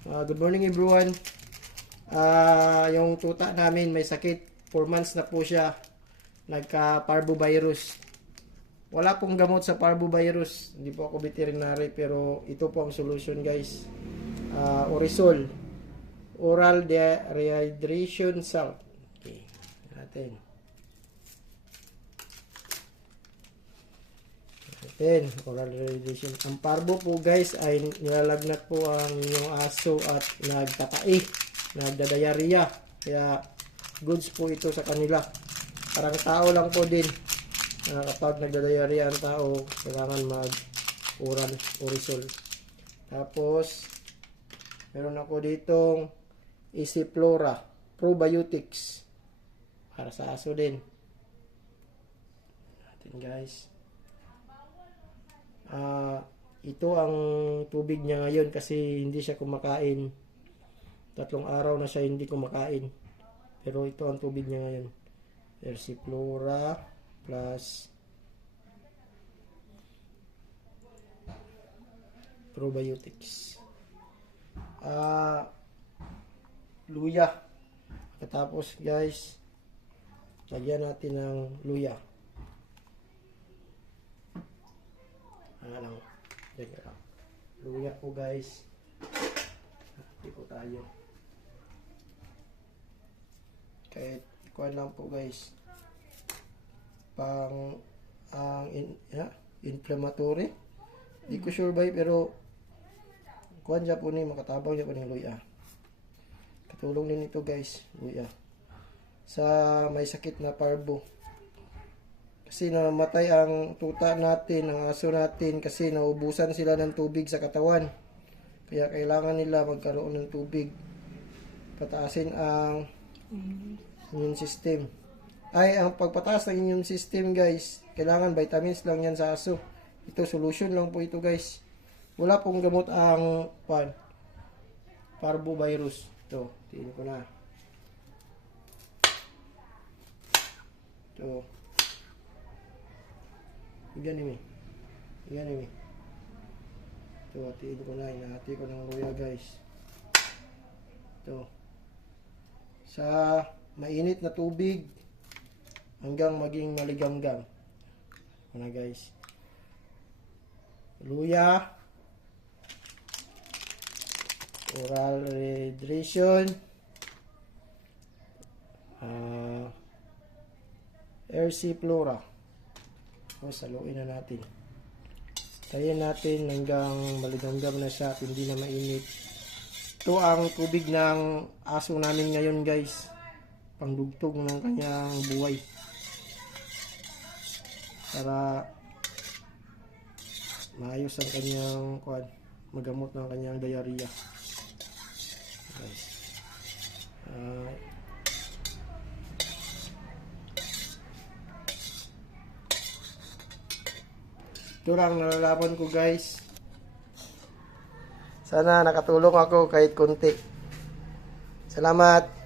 Good morning everyone. Yung tuta namin may sakit. 4 months na po siya. Nagka-parvovirus. Wala pong gamot sa parvovirus. Hindi po ako veterinary pero ito po ang solution guys. Orisol. Oral Rehydration Salt. Okay. Natin. Oral rehydration. Ang parvo po guys ay nilalagnat po ang inyong aso at nagtatai, nagdadayarya. Kaya goods po ito sa kanila. Parang tao lang po din. Kapag nagdadayarya ang tao, kailangan mag-oral orisol. Tapos meron ako ditong Isiflora probiotics para sa aso din. Natin guys. Ito ang tubig niya ngayon kasi hindi siya kumakain. 3 araw na siya hindi kumakain. Pero ito ang tubig niya ngayon. Versiflora plus probiotics. Luya. Tapos guys, lagyan natin ng luya. Luya po guys. Hati po tayo. Kahit ikuan lang po guys. Pang inflammatory. Hindi ko sure ba pero kuan dyan po ni makatabang dyan po ng luya. Katulong din ito guys. Luya. Sa may sakit na parvo. Kasi namatay ang tuta natin, ang aso natin kasi naubusan sila ng tubig sa katawan. Kaya kailangan nila magkaroon ng tubig. Pataasin ang immune system. Ang pagpataas ng immune system guys, kailangan vitamins lang yan sa aso. Ito, solution lang po ito guys. Wala pong gamot ang parvovirus. Ito, tingin ko na. Ito. Igan ini. Ito, hatiin ko na. Hinahati ko ng luya guys. Ito. Sa mainit na tubig hanggang maging maliganggang. Ito na guys. Luya. Oral rehydration. Versiflora. Tapos saluin na natin. Tayin natin hanggang maligamgam na siya at hindi na mainit. Ito ang tubig ng aso namin ngayon guys. Pangdugtog ng kanyang buhay. Para maayos ang kanyang magamot ng kanyang diarrhea. Guys. Ito lang nalalaman ko guys. Sana nakatulong ako kahit konti. Salamat.